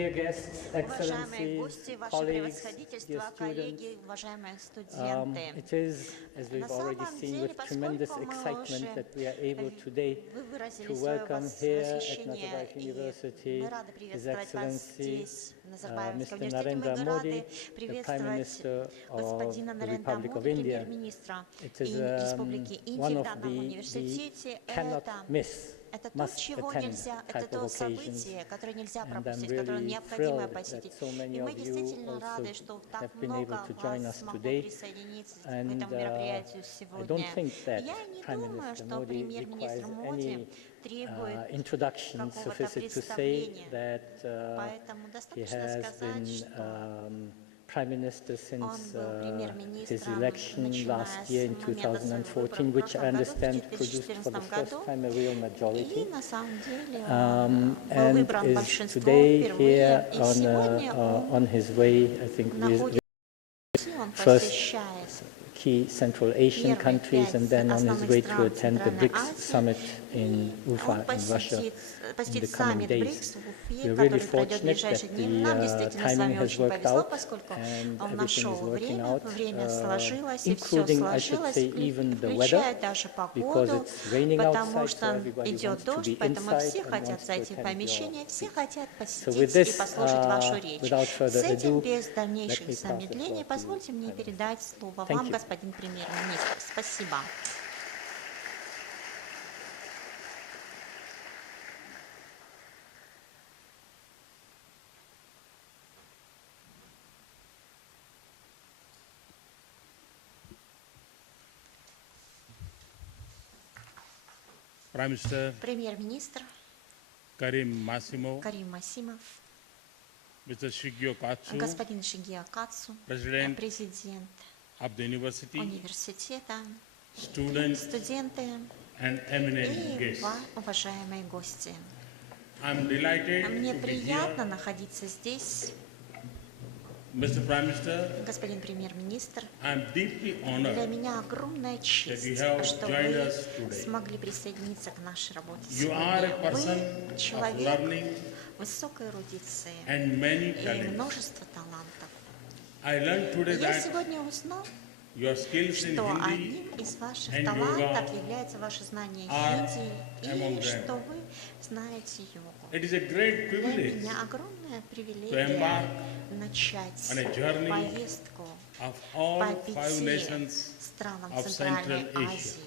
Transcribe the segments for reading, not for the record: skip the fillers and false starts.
Dear guests, Уважаемые excellencies, гости, ваше colleagues, превосходительство, dear students, коллеги, уважаемые студенты. it is, as we've На already самом seen, деле, with tremendous поскольку мы excitement уже that we are able today вы выразили to свое welcome here at восхищение, Nazarbayev и University мы рады His приветствовать вас Excellency здесь, в Назарбаевском Mr. университете. Мы Narendra Modi, рады the Prime приветствовать Minister of господина the Нарендра Republic of Моди, India. премьер-министра It is Республики Индии one в of данном the университете. cannot miss, Это то, must чего attend нельзя, это type of то occasions. событие, которое нельзя And I'm пропустить, которое really необходимо thrilled посетить. that so many И мы of you действительно also рады, что так have been able много to join вас us смогло today. присоединиться к And этому мероприятию I don't сегодня. think that Я не Prime думаю, Minister что Modi премьер-министр requires Моди any требует introduction. какого-то Suffice it to say представления. that Поэтому he достаточно has сказать, been что Prime Minister он since был his премьер-министром, election начиная last с year in момента своего выбора 2014, в which I прошлом году, в understand produced for 2014 the first году. time a real И majority. на самом деле он был And выбран is большинством today впервые. here И сегодня on his way, I think, находится, он first посещает key Central Asian первые countries and 5 then on his основных way to стран attend the Центральной BRICS Азии. summit in Ufa Он in Russia in the посетит coming саммит days. БРИКС в Уфе, We're really который пройдет в fortunate ближайшие that дни. Нам the действительно с timing вами has очень worked повезло, out поскольку and он everything нашел is working время, out, время сложилось, и все including, I should сложилось, say, even the включая weather, даже because погоду, it's raining потому outside, so что everybody идет wants to дождь, be поэтому inside все and хотят wants to зайти в attend помещение, your все speech. хотят So with посетить и this, послушать вашу речь. without С further этим, ado, без let дальнейших me pass the замедлений, floor to you, позвольте мне Prime Minister. передать слово Thank вам, you. господин премьер-министр. Спасибо. Prime Minister Премьер-министр Karim Massimo, Карим Масимов, Mr. Shigio Katsu, господин Шигио Кацу, President президент of the University, университета, students, студенты and eminent и guests. уважаемые гости. I'm delighted Мне to be приятно here, находиться здесь, Mr. Prime Minister. господин премьер-министр. I'm deeply Для honored меня огромная честь, you have что joined вы us today. смогли присоединиться к нашей работе You are a сегодня. person Вы of человек learning высокой эрудиции and many и talents. множество талантов. I learned today Я that сегодня узнал, your skills in что Hindi одним из ваших and талантов yoga является ваше знание are хинди among и them. что вы знаете йогу. It is a great Для privilege меня огромная to привилегия embark начать on a journey поездку of all по 5 5 nations странам of Центральной Central Asia. Азии.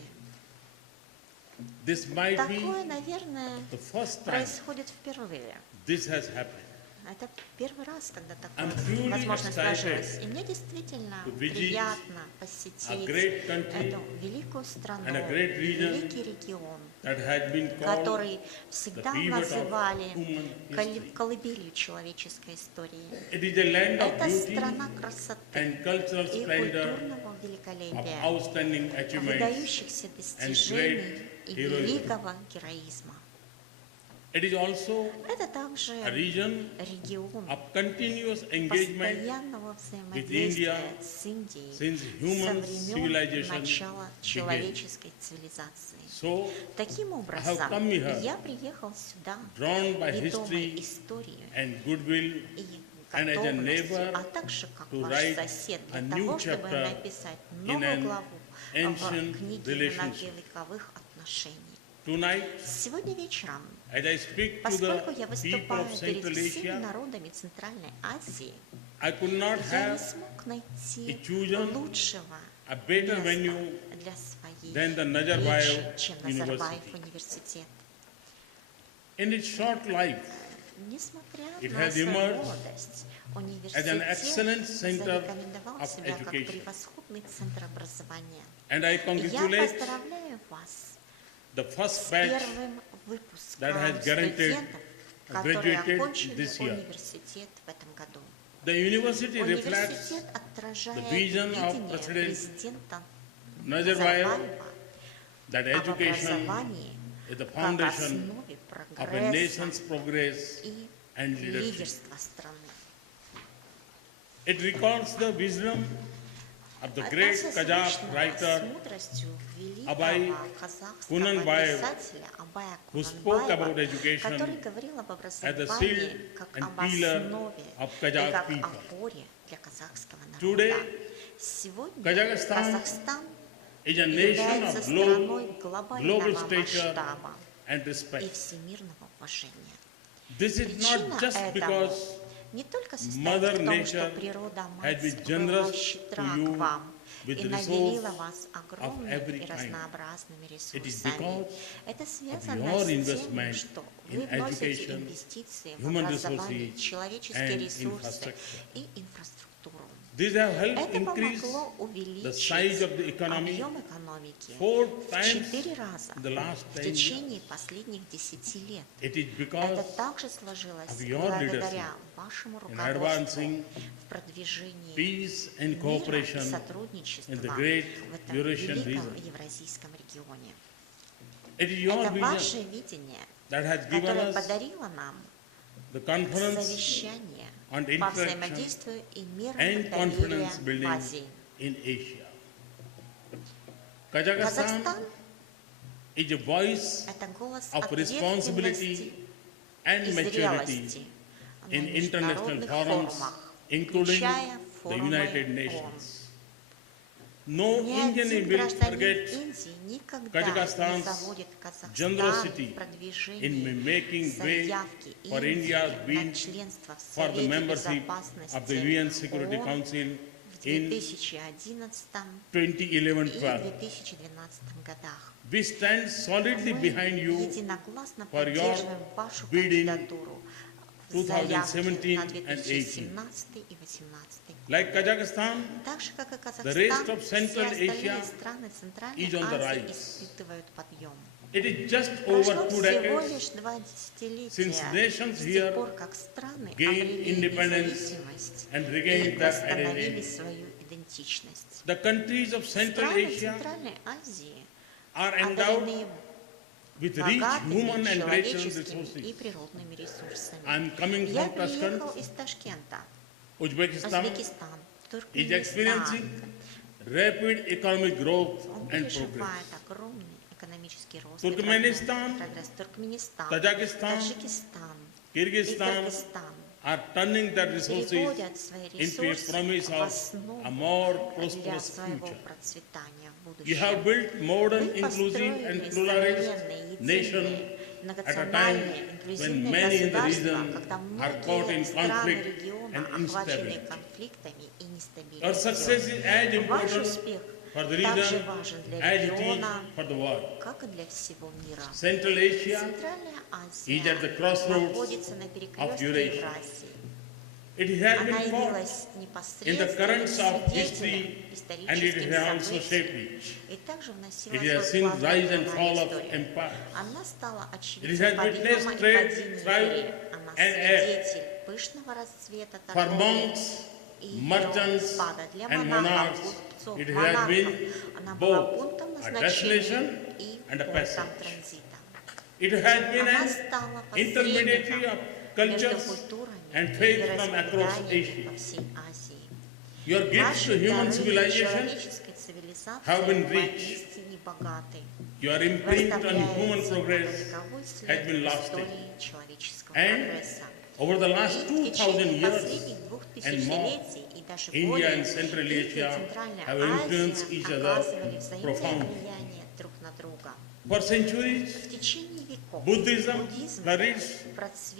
This might be Такое, наверное, the first time происходит впервые. this has happened. Это первый раз, когда I'm такое truly возможность excited сложилась. И мне действительно to visit приятно a посетить great country эту великую страну, and a great region великий регион, that has been called который всегда the pivot of называли human history. колыбелью человеческой истории. It is a land of Это beauty страна красоты and cultural и splendor, культурного of великолепия, outstanding achievements, выдающихся достижений и heroism. великого героизма. It is also Это также a region регион of continuous engagement постоянного взаимодействия с Индией since со human времен civilization начала began. человеческой цивилизации. So, Таким I have образом, come here, я приехал сюда, drawn by ведомый history историей and goodwill, и and as a готовностью, neighbor а также как to ваш write сосед, a для new того, чтобы chapter написать in новую an главу ancient в книге relationship. многовековых отношений. Tonight, Сегодня вечером, as I speak to поскольку я the people выступаю of перед Central всеми Asia, народами Центральной Азии, I could not я не have смог найти chosen лучшего a better места venue для своей than the речи, Nazarbayev чем Назарбаев University. университет. In its short life, Несмотря It на has свою emerged молодость, as an excellent университет center зарекомендовал of себя как education. превосходный центр образования. and I И я congratulate поздравляю вас the first с batch первым выпуском that has guaranteed студентов, которые graduated окончили this year. университет в этом году. The university reflects Университет отражает the vision of видение President президента Nazarbayev Назарбаева that об education образовании is the как foundation основе of a прогресса nation's progress и and leadership. лидерства страны. It recalls the wisdom of the great Kazakh writer с мудростью Абай великого казахского Кунанбаев, писателя Абая who spoke about Кунанбаева, education который говорил об as the образовании shield как and об pillar основе of и Kazakh как people. опоре для казахского Today, народа. Сегодня Kazakhstan Казахстан is a nation является of страной global глобального stature масштаба and и respect. всемирного уважения. This is Причина not just этому because не только состоит Mother в том, Nature что природа had been Мать generous была щедра to you к вам with и resource наделила вас of огромными every и kind. разнообразными It is ресурсами. because Это of связано your с тем, investment что in вы вносите education, инвестиции в human образование, resources человеческие and ресурсы infrastructure. и инфраструктуру. These have helped Это increase помогло the увеличить size of the economy объем экономики 4 в times 4 раза in the last в 10 years. течение последних 10 лет. It is Это because также сложилось of your благодаря leadership вашему in руководству advancing в продвижении peace and мира и cooperation сотрудничества in the great в этом Eurasian великом region. евразийском регионе. It is your Это vision ваше видение, that has given которое us подарило нам the conference совещание on по interaction взаимодействию и мирному and доверию confidence в building Азии. in Asia. Kazakhstan Казахстан is a voice – это голос of responsibility ответственности and и maturity зрелости на in international международных forums, форумах, including включая the форумы United ООН. Nations. No Ни Indian один will гражданин forget Индии никогда не Kazakhstan's заводит Казахстан generosity в продвижении in making way заявки for Индии India's на bid членство в for the Совете membership of the UN Security Безопасности Council в in 2011 и 2011-12. 2012 годах. We stand solidly Мы behind you единогласно for your поддерживаем вашу bid in кандидатуру в заявке 2017 на and 2017 и 2018 год. Like Kazakhstan, Так же, как и the rest Казахстан, of все Central остальные Asia страны Центральной is on the Азии rise. испытывают подъем. it is just Прошло over 2 всего decades лишь 2 since десятилетия nations с here тех пор, как страны gained обрели independence независимость and и regained their восстановили identity. свою идентичность. The countries of Central Страны Asia Центральной Азии are endowed одарены with rich human богатыми and natural человеческими и resources. природными ресурсами. I am coming Я from Tashkent, приехал из Ташкента, Uzbekistan Узбекистан, is Туркменистан. experiencing rapid economic growth Он and переживает progress. огромный экономический рост. Туркменистан, и прогресс. Туркменистан, Таджикистан, Таджикистан и Kyrgyzstan Кыргызстан are turning their resources переводят свои into a ресурсы promise в of основу a more для prosperous своего future. процветания в You have будущем. built modern, Вы inclusive and построили pluralist современные, nation единые, at a многонациональные, time when инклюзивные many in the государства, region когда are caught многие in страны conflict региона and охвачены instability. конфликтами и Your success нестабильностью. is as Ваш important успех for the также region важен для as it is региона, for the world. как и для всего мира. Central Asia Центральная is at the Азия crossroads находится на of перекрестке Eurasia. Евразии. It has Она been fought явилась in the currents of непосредственным history свидетелем and it has also исторических shaped событий it. и также вносила It has свой seen вклад в rise and национальную fall of историю. empires. Она стала It очевидцем has подъема witnessed и trade, падения thrive, империи. Она and ebb. свидетель пышного расцвета For торговли monks, и merchants, спада. Для and монархов, monarchs, купцов, it has монархов been она была both пунктом a назначения destination и and a пунктом passage. транзита. It has been Она an стала intermediary of между cultures культурами and и faith from across вероисповеданиями Asia. по всей Азии. Your gifts to Ваши human дары civilization человеческой цивилизации have been rich. поистине богаты. Your Вы imprint on оставляете human progress вековой has след been в lasting. истории человеческого And прогресса. over the last И в 2,000 течение years последних 2000 and more, летий и даже India более, and Central Индия и Asia Центральная have influenced Азия each other оказывали взаимное profoundly. влияние друг на друга. For centuries, В течение веков Buddhism буддизм flourished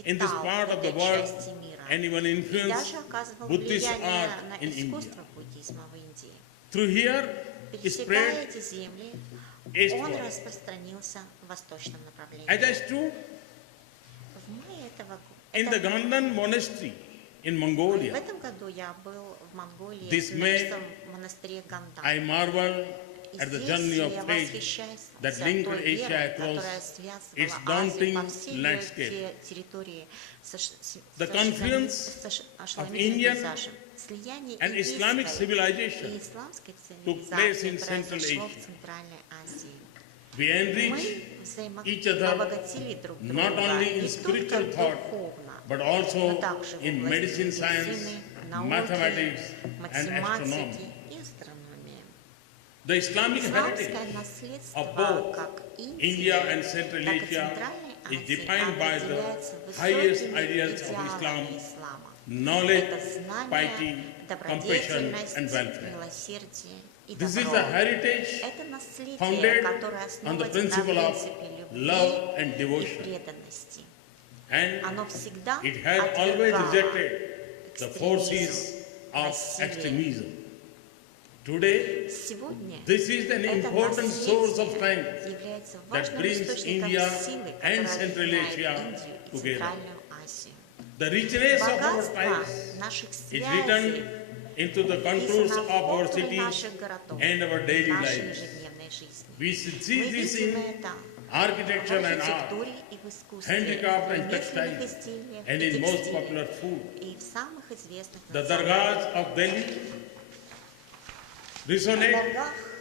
in this процветал part в of the этой world части мира and even и influenced даже оказывал Buddhist влияние art на in India. искусство буддизма в Индии. Through here, it Пересекая spread эти земли, он eastward. распространился в восточном направлении. As I stood В мае этого in the года, Gandhan monastery in в Mongolia, этом году я был в Монголии This в May, монастыре Гандан. I marvel И at the здесь journey я of faith восхищаюсь that той linked верой, Asia across которая its связывала daunting Азию по всей ее landscape. территории The confluence of Indian слияние and Islamic индийской civilization и исламской took place цивилизации in Central произошло Asia. в Центральной Азии. We enrich Мы each other обогатили друг друга not only in не только spiritual thought, духовно, but но also также в in области medicine science, медицины, науки, mathematics, and математики astronomy. и астрономии. The Islamic heritage Исламское наследство of both как India Индии, and Central так и Asia Центральной is Азии defined by the определяется highest высокими ideals of идеалами Islam: ислама. knowledge, Это знание, piety, compassion, добродетельность, and welfare. милосердие и This is добро. a heritage Это наследие, founded которое on the основано на principle of принципе любви love and и devotion. преданности. And Оно всегда it had always отвергало rejected the forces of насилие. extremism. Today, Сегодня this is an это important source of наследие strength является that важным brings источником India силы, and которая Central объединяет Asia Индию и together. Центральную Азию. The richness of our Богатство ties наших is written связей into the contours вписано of в our контуры cities наших городов, and our daily нашей lives. ежедневной жизни. We should Мы see this видим in это в architecture and art, архитектуре и в искусстве, handicraft в and ремесленных textiles, изделиях and и in most текстиле, popular food. и в самых известных The национальных dargahs of Delhi resonate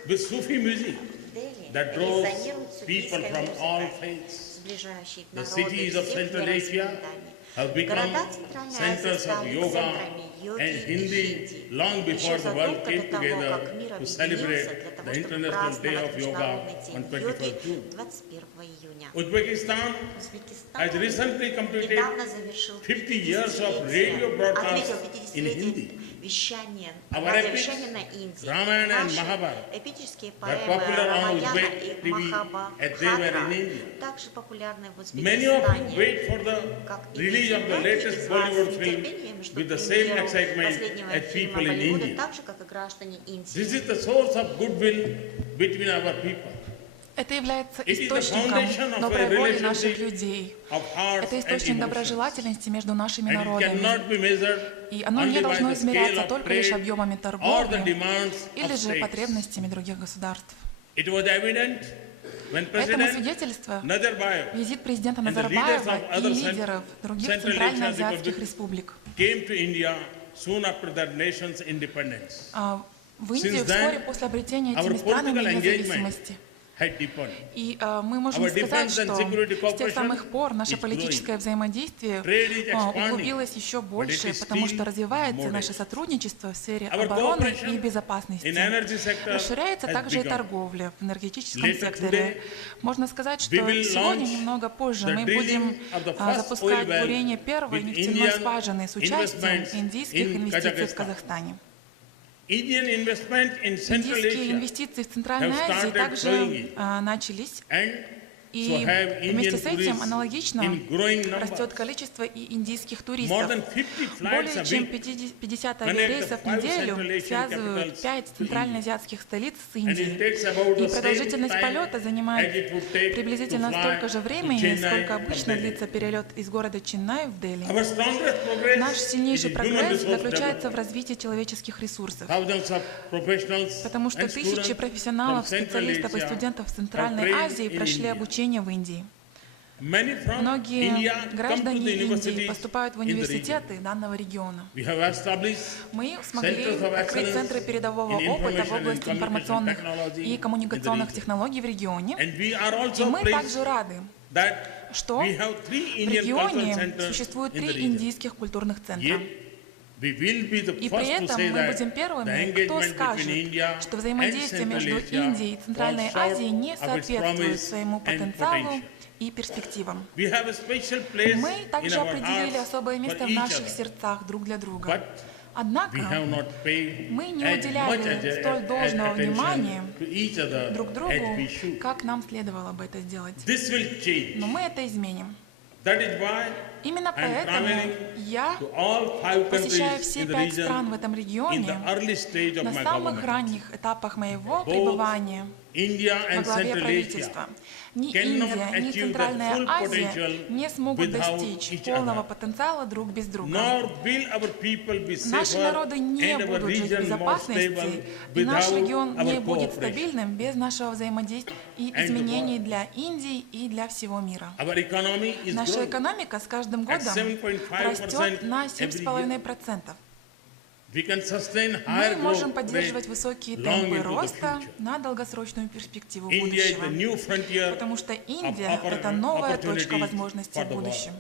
with Sufi music Дели that draws резонирует people суфийская from all музыка, faiths. сближающих The народы cities of всех Central Asia вероисповеданий. have become Города Центральной Азии centers of стали yoga центрами йоги and и Hindi хинди. long before Еще the задолго world до came того, together как мир to объединился celebrate для того, the чтобы International Day праздновать of Yoga Международный on день йоги 21st June. 21 июня. Uzbekistan Узбекистан has recently completed недавно завершил 50 years of 50-летие, radio broadcasts отметил in 50-летие Hindi. вещания, Our радиовещания epics, на Индии. Ramayana and Наши Mahabharata, эпические were поэмы popular on Рамаяна Uzbek и TV as they were in India. Mахабхарата также популярны в Many of you Узбекистане. wait for the Как и release of the многие latest из вас Bollywood с film нетерпением ждут with the same премьеру excitement последнего as фильма people in Болливуда, India. так же, как и граждане This Индии. is the source of goodwill between our people. Это является It is the источником foundation of a доброй воли наших relationship людей. of hearts Это and источник emotions. доброжелательности между нашими And it народами. cannot be measured И оно не only by должно the измеряться scale of только лишь trade объемами or the торговли demands или of же states. потребностями других государств. It was evident when Этому President свидетельство Nazarbayev визит президента and the leaders Назарбаева of и other лидеров других Central Asian центральноазиатских republics республик. came to India soon after that nation's independence. В Индию Since then, вскоре после обретения our этими странами political независимости. had deepened. И мы можем Our сказать, defense and что security с тех cooperation самых пор наше is политическое взаимодействие Trade is expanding, углубилось еще but it больше, is потому still что развивается modest. наше сотрудничество в сфере Our обороны cooperation и безопасности. in energy sector Расширяется has также и begun. торговля в энергетическом Later секторе. today, Можно сказать, что we will сегодня, launch немного позже, the мы drilling будем of the first запускать oil well бурение первой with нефтяной Indian скважины с участием investments индийских in инвестиций в Kazakhstan. Казахстане. Indian investment in Central Индийские Asia инвестиции в Центральной have Азии started также flowing начались. and И so have вместе Indian с этим tourists аналогично in growing растет numbers. количество и индийских More туристов. than 50 flights Более a чем week 50 connect the авиарейсов в 5 неделю Central Asian связывают capitals 5 to центральноазиатских столиц с and it Индией. takes about И the same продолжительность time полета as занимает it would take приблизительно to fly столько же to времени, Chennai сколько from обычно Delhi. длится перелет из города Ченнай в Дели. Our strongest progress Наш is сильнейший in human прогресс resource заключается в development. развитии человеческих ресурсов. Thousands of professionals Потому что and тысячи students профессионалов, from Central специалистов и Asia студентов have Центральной trained Азии in прошли India. обучение в Индии. Many from Многие India come to граждане the Индии universities поступают в in the region. университеты данного региона. We have established Мы смогли centers of открыть excellence центры передового in опыта в information and области communication информационных technology и in коммуникационных the region. технологий в регионе. And we are И also мы pleased также рады, that что we have 3 в Indian cultural регионе centers существует in the 3 region. индийских культурных центра. Yet, we will be the И first при to этом say мы that будем the первыми, кто engagement скажет, between India что and взаимодействие Central между Asia Индией и Центральной falls short Азией не of its соответствует promise своему and потенциалу potential. и перспективам. We have a special place Мы in также our определили hearts особое for место в each наших other. сердцах друг для друга. But Однако we have not paid мы не as much уделяли столь должного внимания attention to each other друг as другу, we should. как нам следовало бы это сделать. This will change. Но мы это изменим. That is why Именно I'm поэтому traveling я to all 5 посещаю countries все in the 5 стран в region этом in the регионе early stage of на my самых government. ранних этапах моего Both пребывания India во and главе Central правительства. Asia Ни cannot Индия, ни achieve the Центральная full Азия potential не смогут without достичь each полного other. потенциала друг без друга. Nor will our people be Наши safer народы не and our будут жить в region more безопасности, stable и наш without регион не our будет cooperation. стабильным без нашего взаимодействия и And изменений для Индии и для всего мира. Our economy is Наша growing. экономика с каждым At годом 7.5% растет на every 7,5%. We can sustain Мы higher можем growth поддерживать rate высокие long темпы into the роста future. на долгосрочную перспективу India is the будущего. new frontier Потому что of Индия – это новая точка opportunities возможностей for в the world. будущем.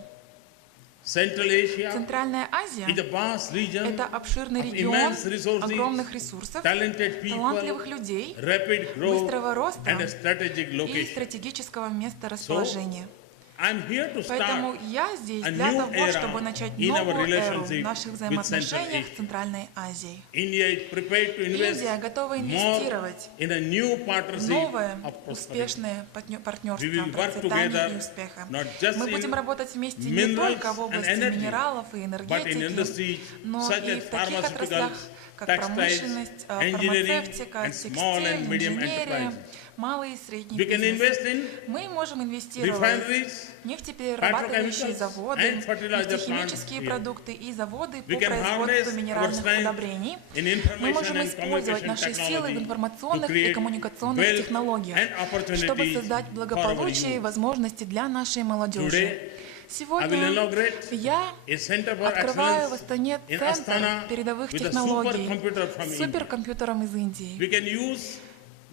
Central Asia Центральная Азия is a vast region — это обширный of регион immense resources, огромных ресурсов, talented people, талантливых людей, rapid growth, быстрого роста and a strategic и location. стратегического места расположения. I'm here to Поэтому start я здесь a для new того, era чтобы начать in our новую эру в relationship наших with взаимоотношениях Central с Центральной Азией. India is prepared to invest Индия готова more инвестировать in a new в partnership новое of prosperity. успешное We партнерство, will work процветания together и успеха. not just Мы будем in работать вместе не minerals только в and области energy, минералов и but in энергетики, industries но such и as в таких pharmaceuticals, отраслях, как textiles, промышленность, engineering, фармацевтика, and small текстиль, and medium инженерия, enterprises. малый и средний We can бизнес. invest in Мы можем инвестировать refineries, в нефтеперерабатывающие petrochemicals, заводы, and fertilizer нефтехимические plants here. продукты и заводы по We can harness производству our минеральных strength удобрений. in Мы information можем and использовать communication наши силы в technology информационных to и create коммуникационных wealth технологиях, and opportunities чтобы создать for our благополучие и youth. возможности для нашей молодежи. Today, I will Сегодня inaugurate я a center for открываю в excellence Астане in центр Astana передовых with a технологий supercomputer from с India. суперкомпьютером из Индии. We can use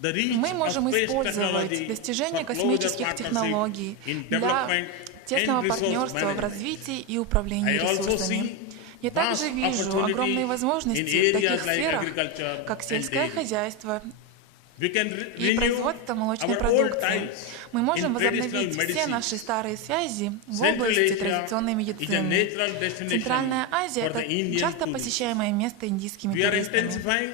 the reach Мы of можем space использовать technology достижения for closer космических partnership технологий in для development тесного and resource партнерства в management. развитии и управлении I also ресурсами. see Я также vast вижу opportunities огромные in возможности в areas таких like сферах, agriculture как and сельское dairy. хозяйство We can и renew производство молочной our old продукции. ties Мы можем in traditional возобновить все medicine. наши старые связи в Central области Asia традиционной is a медицины. natural destination Центральная Азия — for the это Indian часто tourists. посещаемое место индийскими We are туристами. intensifying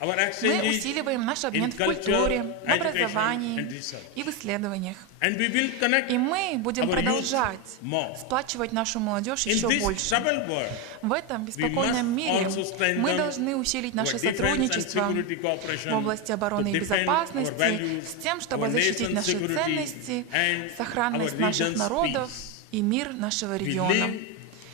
our Мы exchanges усиливаем наш обмен in в культуре, culture, в education образовании and research. и в исследованиях. And we will connect И мы будем our продолжать youth more. сплачивать нашу молодежь In еще this больше. troubled world, В этом we беспокойном must мире also strengthen мы должны усилить our наше defense and сотрудничество security cooperation в области обороны to и defend our безопасности values, с тем, чтобы our защитить nation's наши security ценности, and сохранность our наших region's народов peace. и мир нашего We региона. live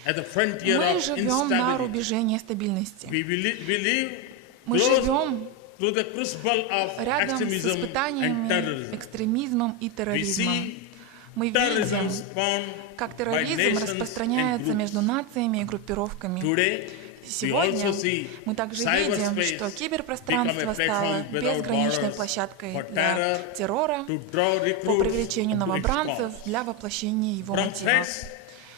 at the frontier Мы of живем на instability. рубеже нестабильности. We live Мы close живем to the crucible of рядом с extremism and испытаниями, terrorism. экстремизмом и We терроризмом. see Мы terrorism видим, spawned как by терроризм nations распространяется and между groups. нациями и группировками. Today, we Сегодня also see мы также видим, cyberspace что become киберпространство a стало platform without безграничной borders площадкой for для terror, террора, to draw по recruits привлечению to its новобранцев cause. для воплощения его From мотивов. threats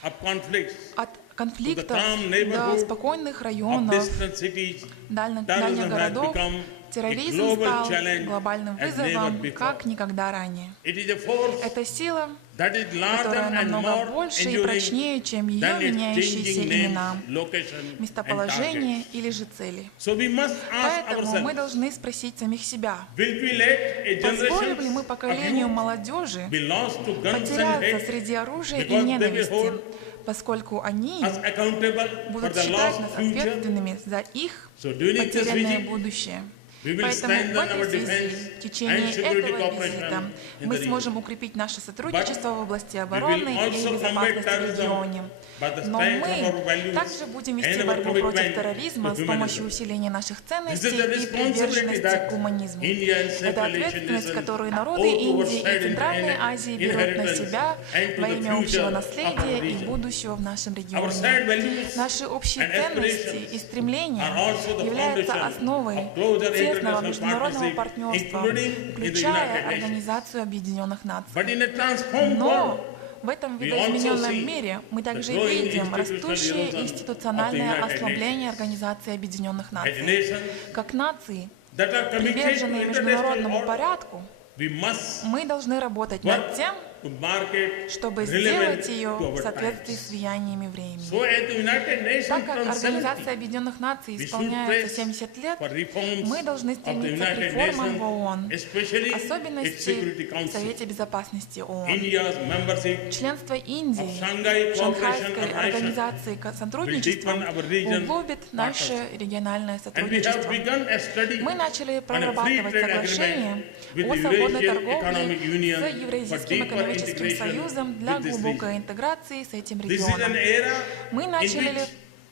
of conflicts От конфликтов calm до neighborhood спокойных of районов, distant cities, дальних terrorism has городов, become терроризм a global стал challenge глобальным as never вызовом, before. как никогда ранее. It is a force Это сила, that is larger которая and намного more больше и enduring прочнее, чем ее than its меняющиеся changing names, имена, location, and местоположение targets. или же цели. So we must ask Поэтому мы ourselves, должны спросить самих себя, will we let a позволим ли мы generation of поколению youth молодежи be lost to guns and потеряться hate среди оружия и because they will ненависти, hold поскольку они us accountable for будут the считать lost нас future? ответственными за их So during this потерянное visit, будущее. we will Поэтому в strengthen этой our связи, defense в течение and security этого cooperation визита, in мы the сможем region. укрепить наше сотрудничество в области We обороны will и also combat безопасности в terrorism регионе. by the Но strength of our мы values также будем вести and our борьбу против commitment терроризма to с помощью humanism. усиления наших This is ценностей the и responsibility приверженности that к гуманизму. India and Это Central Asian ответственность, nations которую народы owe to our Индии shared и Центральной Азии берут на inheritance себя and to во the имя future общего of our наследия и region. будущего в нашем Our регионе. shared values Наши общие and ценности aspirations и стремления are also the являются foundation основой of closer тесного international международного partnership, партнерства, including in the включая United Nations. Организацию Объединенных Наций. But in a transformed Но world, в этом we also видоизмененном see мире мы также the growing видим institutional растущее erosion of the институциональное United ослабление Nations. Организации Объединенных as Наций. nations Как нации, that are committed to приверженные международному international order, порядку, we must мы должны работать над work тем, to market чтобы relevant сделать ее to our в соответствии times. с влияниями времени. So as the United Nations Так как turns Организация 70, Объединенных Наций we should исполняется press 70 лет, for reforms мы должны of the стремиться к United реформам в Nations, ООН, especially в its особенности Security в Council. Совете Безопасности ООН. India's membership Членство Индии of Shanghai в Cooperation Шанхайской Organization организации сотрудничества will deepen our region углубит наше региональное and we have сотрудничество. begun a study Мы начали on a free прорабатывать trade соглашение agreement with о the свободной Eurasian торговле Economic Union с for Евразийским deeper экономическим integration союзом для with this глубокой region. интеграции с этим This is an регионом. era Мы in начали which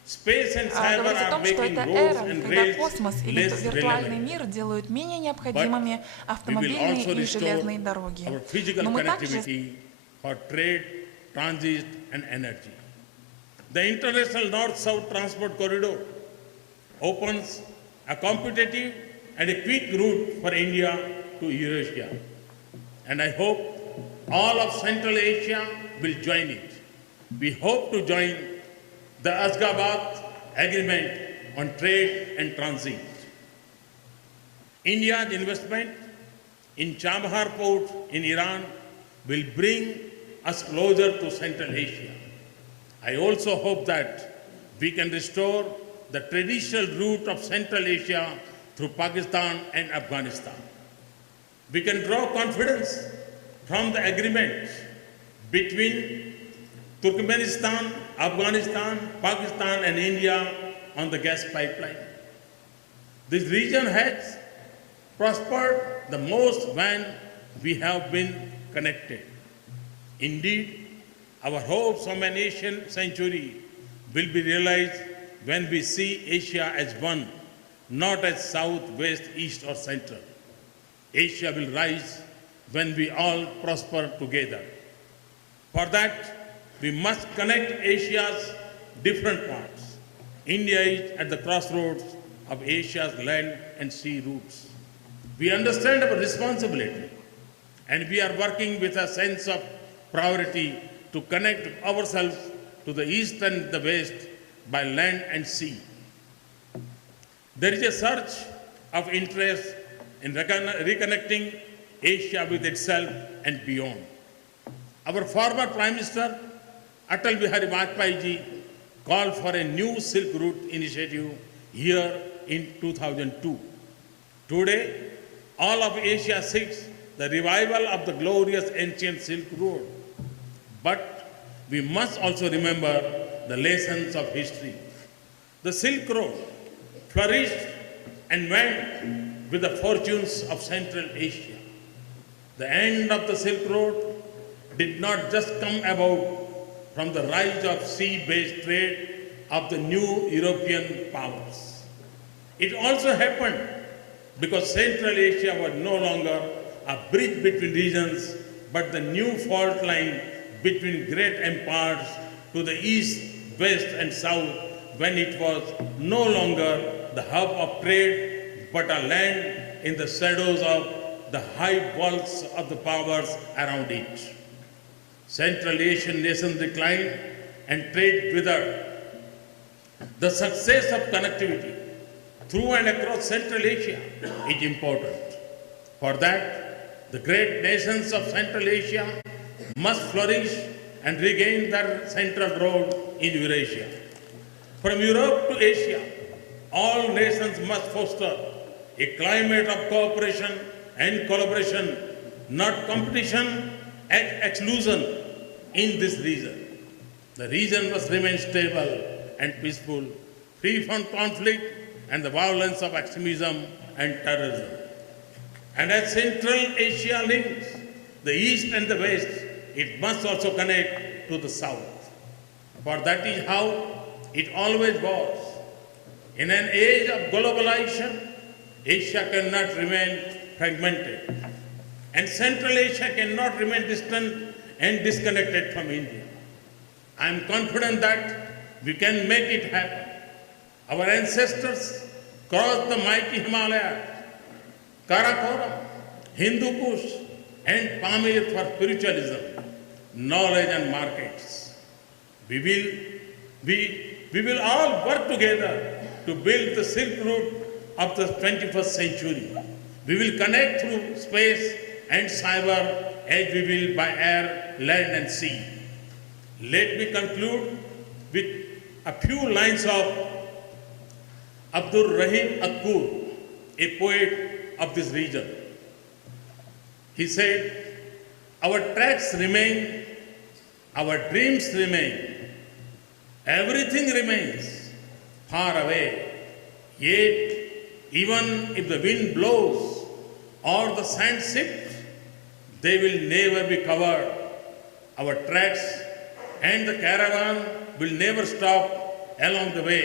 space and cyber говорить о are том, что making это roads эра, and когда rails космос или less виртуальный relevant. мир делают менее необходимыми We will автомобильные also и restore железные дороги. our physical Но мы также connectivity for trade, transit and energy. The International North-South Transport Corridor opens a competitive and a quick route for India to Eurasia. And I hope all of Central Asia will join it. We hope to join the Ashgabat Agreement on Trade and Transit. India's investment in Chabahar port in Iran will bring us closer to Central Asia. I also hope that we can restore the traditional route of Central Asia through Pakistan and Afghanistan. We can draw confidence from the agreement between Turkmenistan, Afghanistan, Pakistan and India on the gas pipeline. This region has prospered the most when we have been connected. Indeed, our hopes of an Asian century will be realized when we see Asia as one, not as south, west, east or central. Asia will rise when we all prosper together. For that, we must connect Asia's different parts. India is at the crossroads of Asia's land and sea routes. We understand our responsibility and we are working with a sense of priority to connect ourselves to the east and the west by land and sea. There is a surge of interest in reconnecting Asia with itself and beyond. Our former Prime Minister, Atal Bihari Vajpayee ji, called for a new Silk Route initiative here in 2002. Today, all of Asia seeks the revival of the glorious ancient Silk Road. But we must also remember the lessons of history. The Silk Road flourished and went with the fortunes of Central Asia. The end of the Silk Road did not just come about from the rise of sea-based trade of the new European powers. It also happened because Central Asia was no longer a bridge between regions, but the new fault line between great empires to the east, west and south, when it was no longer the hub of trade, but a land in the shadows of the high walls of the powers around it. Central Asian nations declined and trade withered. The success of connectivity through and across Central Asia is important. For that, the great nations of Central Asia must flourish and regain their central role in Eurasia. From Europe to Asia, all nations must foster a climate of cooperation and collaboration, not competition and exclusion in this region. The region must remain stable and peaceful, free from conflict and the violence of extremism and terrorism. And as Central Asia links the East and the West, it must also connect to the South. For that is how it always was. In an age of globalization, Asia cannot remain fragmented, and Central Asia cannot remain distant and disconnected from India. I am confident that we can make it happen. Our ancestors crossed the mighty Himalaya, Karakoram, Hindu Kush, and Pamir for spiritualism, knowledge and markets. We will all work together to build the Silk Route of the 21st century. We will connect through space and cyber as we will by air, land and sea. Let me conclude with a few lines of Abdul Rahim Akkur, a poet of this region. He said, "Our tracks remain, our dreams remain, everything remains far away. Yet, even if the wind blows or the sand shifts, they will never be covered. Our tracks and the caravan will never stop along the way,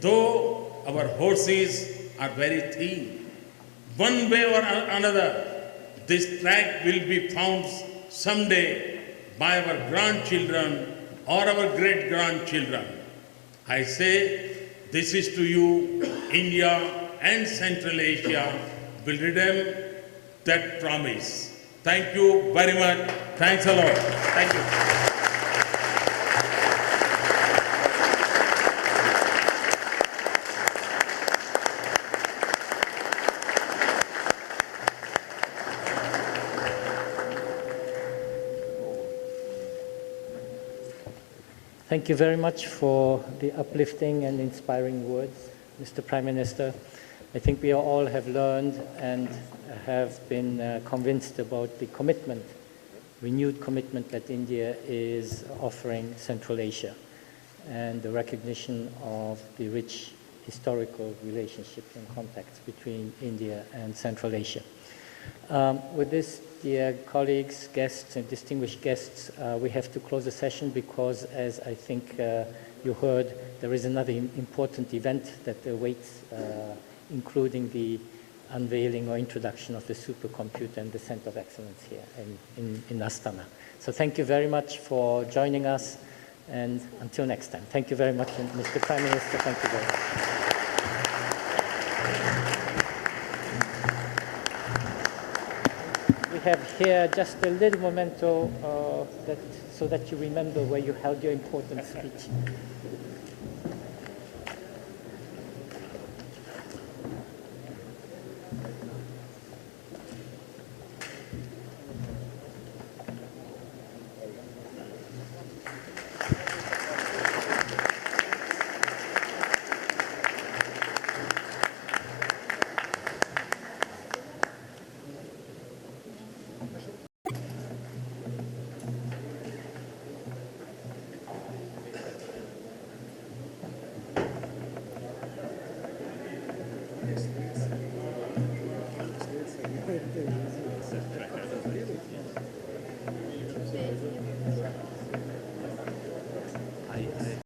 though our horses are very thin. One way or another, this track will be found someday by our grandchildren or our great-grandchildren. I say, this is to you, India and Central Asia will redeem that promise." Thank you very much. Thanks a lot. Thank you. Thank you very much for the uplifting and inspiring words, Mr. Prime Minister. I think we all have learned and have been convinced about the commitment, renewed commitment that India is offering Central Asia and the recognition of the rich historical relationships and contacts between India and Central Asia. With this, dear colleagues, guests, and distinguished guests, we have to close the session because, as I think you heard, there is another important event that awaits, including the unveiling or introduction of the supercomputer and the Center of Excellence here in Astana. So thank you very much for joining us, and until next time. Thank you very much, Mr. Prime Minister. Thank you very much. We have here just a little memento so that you remember where you held your important speech.